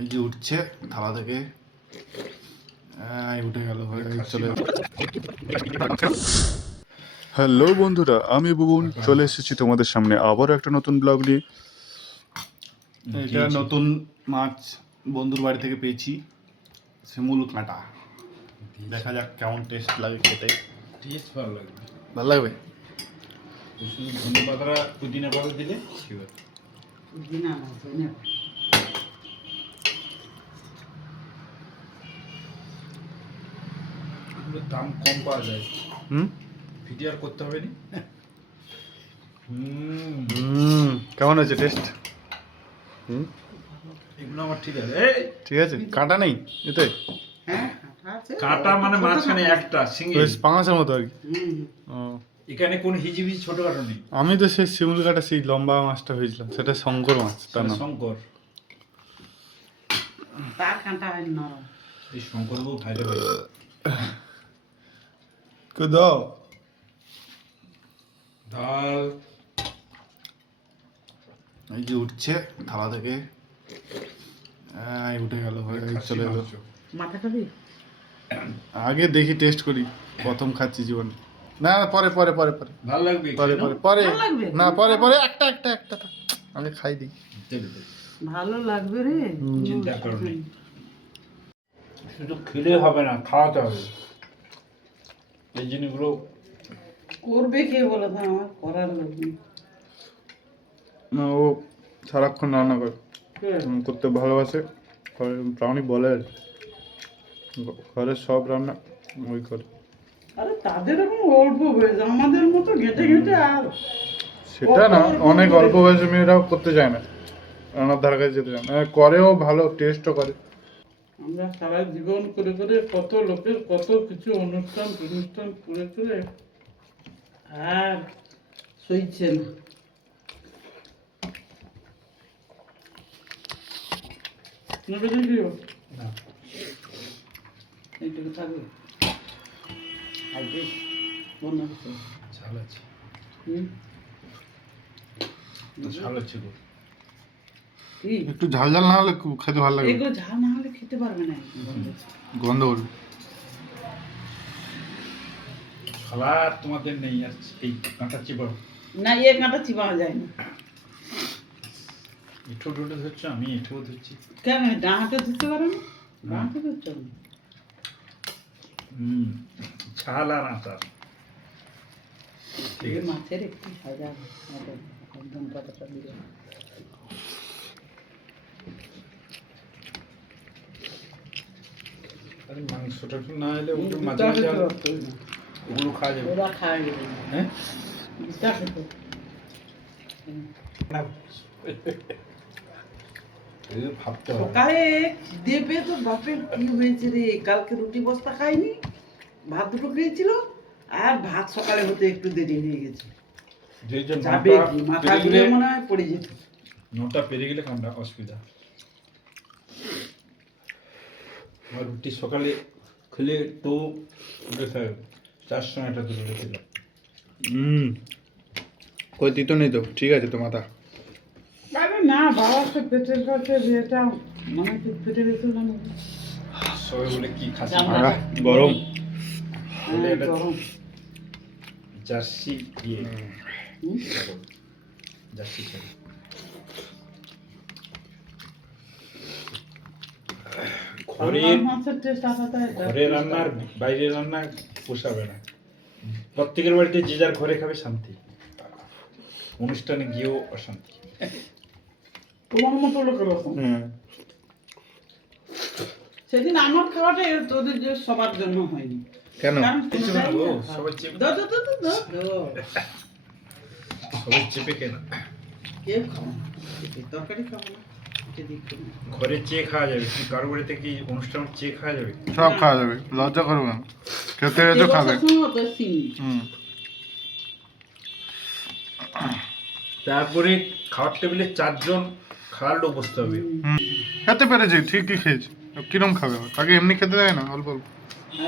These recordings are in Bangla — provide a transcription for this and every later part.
এই যে উঠছে থালা থেকে, উঠে গেল, চলে গেল। হ্যালো বন্ধুরা, আমি বুবুন চলে এসেছি তোমাদের সামনে আবারও একটা নতুন ব্লগ নিয়ে। এটা নতুন মাছ বন্ধুর বাড়ি থেকে পেয়েছি, শিমুল কাঁটা। দেখা যাক কেমন টেস্ট লাগে খেতে। টেস্ট ভালো লাগবে, ভালো লাগবে। শুধু ধনে পাতা পুদিনা পাতা দিলে দাম কম পাওয়া যায়। ভিডিও আর করতে হবে না। কেমন হয়েছে টেস্ট? এগুলো আমার ঠিক আছে। ঠিক আছে, কাঁটা নেই এতে? কাঁটা মানে মাঝখানে একটা সিঙ্গেল পাঙাশের মতো আর কি। এখানে কোন হিজিবিজি ছোটখাটো নেই। আমি তো সেই শিমুল কাটা সেই লম্বা মাছটা হয়েছিলাম, সেটা শঙ্কর মাছ, তার নাম শঙ্কর। তার কাঁটা হয় নরম। এই শঙ্কর বাবু ভাইরে ভাই দাও ডাল। এই যে উঠছে থালা থেকে, উঠে গেল, চলে গেল। মাথা খাবি? আগে দেখি টেস্ট করি, প্রথম খাচ্ছি জীবনে। না পরে পরে পরে পরে ভালো লাগবে পরে পরে পরে ভালো লাগবে? না পরে পরে একটা একটা একটা আমি খাই দিই। ভালো লাগবে রে, চিন্তা করো না, শুধু খেলে হবে না, খাওয়াতে হবে। এই জিনিসগুলো করবে কে বলো তো? আমার করার লোক নেই। না, ও সারাক্ষণ রান্না করে, করতে ভালোবাসে। প্রাণী বলে আর কি। ঘরের সব রান্না ওই করে। আরে তাদের এখন অল্প বয়স, আমাদের মতো ঘেটে ঘেটে আর সেটা না, অনেক অল্প বয়সী মেয়েরাও করতে চায় না, রান্নার ধারে কাছে যেতে চায় না, করেও ভালো, টেস্টও করে। আমরা সারা জীবন করে করে কত লোকের কত কিছু অনুষ্ঠান করে করে আর সইছে না। নেবে দিও না, এইটুকু থাকবে। আজকে মনে হচ্ছে ঝাল আছে, হুম ঝাল আছে গো। কি একটু ঝাল ঝাল না হলে খেতে ভালো লাগে, এগুলো ঝাল না হলে খেতে পারবে না। গন্ধ করবে। খাবার তোমাদের নেই, আর এই কাঁটা চিপা না, কাঁটা চিবানো যায় না। এঁঠো ডোটে ধরছো, আমি এঁঠো ধরছি। কেন ডাঁটা দিতে পারো না? ডাঁটা দিচ্ছ না? ঝাল আর আচার ঠিক আছে। মাছের একটু সাজা একদম পাতাটা দিয়ে আরে মাংসটা একটু না এলে ওগুলো মাঝে মাঝে ওগুলো খাওয়া যাবে। ওরা খায় যাবে। হ্যাঁ, ভাবতে হবে। সকালে দেবে তো বাপের কি হয়েছে রে, কালকে রুটি বস্তা খাইনি, ভাত দুটো খেয়েছিল, আর ভাত সকালে হতে একটু দেরি হয়ে গেছে। যাবে কি মাথা ঘুরে মনে হয় পড়ে যেত। 9টা পেরে গেলে কামটা অসুবিধা। আর রুটি সকালে খেলে তো খায় 4 সময় একটা দুটো রেখে দাও। কই দিত নেই তো, ঠিক আছে তো মাথা। আরে না বাবা, তো পেটের কাছে যেটা মনে হচ্ছে পেটে গেছে না। সবাই বলে কি খাসি গরম। বলে এটা গরম। জার্সি ইয়ে জার্সি খাই। ঘরে রান্নার বাইরে রান্না পোষাবে না। প্রত্যেকের বাড়িতে যে যার ঘরে খাবে শান্তি, অনুষ্ঠানে গিয়েও অশান্তি। তোমার মতো লোকের রকম। সেদিন আমার খাওয়াটা তোদের যে সবার জন্য হয়নি। কেন? সবাই চেপে কেন কে খাও তরকারি খাবো না, ঘরে চেয়ে খাওয়া যাবে, কিন্তু কারো বাড়িতে কি অনুষ্ঠান চেয়ে খাওয়া যাবে? সব খাওয়া যাবে, লজ্জা করবে না, খেতে এসে খাবে। তারপরে খাওয়ার টেবিলে 4 জন খাওয়ার লোক বসতে হবে। খেতে পেরেছি, ঠিকই খেয়েছি, কিরম খাবে? তাকে এমনি খেতে দেয় না, অল্প অল্প।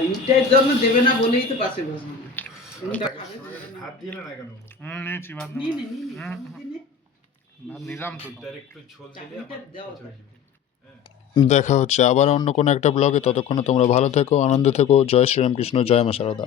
এইটার জন্য দেবে না বলেই তো পাশে বসে হাত দিলে না কেন? নিয়েছি ভাত, ভাত নিলাম তো। তার একটু ঝোল দিলে আমার পছন্দ হয়ে যাবে। হ্যাঁ। দেখা হচ্ছে আবার অন্য কোনো একটা ব্লগে। ততক্ষণে তোমরা ভালো থেকো, আনন্দে থেকো। জয় শ্রীরামকৃষ্ণ, জয় মা শারদা।